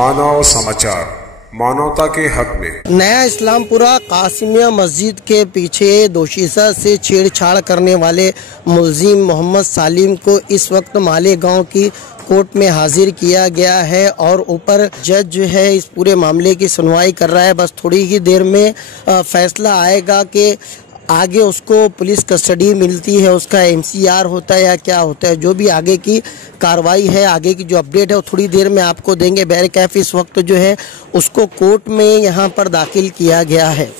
मानव समाचार, मानवता के हक में। नया इस्लामपुरा कासिमिया मस्जिद के पीछे दोशीशा से छेड़छाड़ करने वाले मुलजिम मोहम्मद सालिम को इस वक्त मालेगांव की कोर्ट में हाजिर किया गया है और ऊपर जज जो है इस पूरे मामले की सुनवाई कर रहा है। बस थोड़ी ही देर में फैसला आएगा कि आगे उसको पुलिस कस्टडी मिलती है, उसका MCR होता है या क्या होता है। जो भी आगे की कार्रवाई है, आगे की जो अपडेट है वो थोड़ी देर में आपको देंगे। बैरकैफ इस वक्त जो है उसको कोर्ट में यहाँ पर दाखिल किया गया है।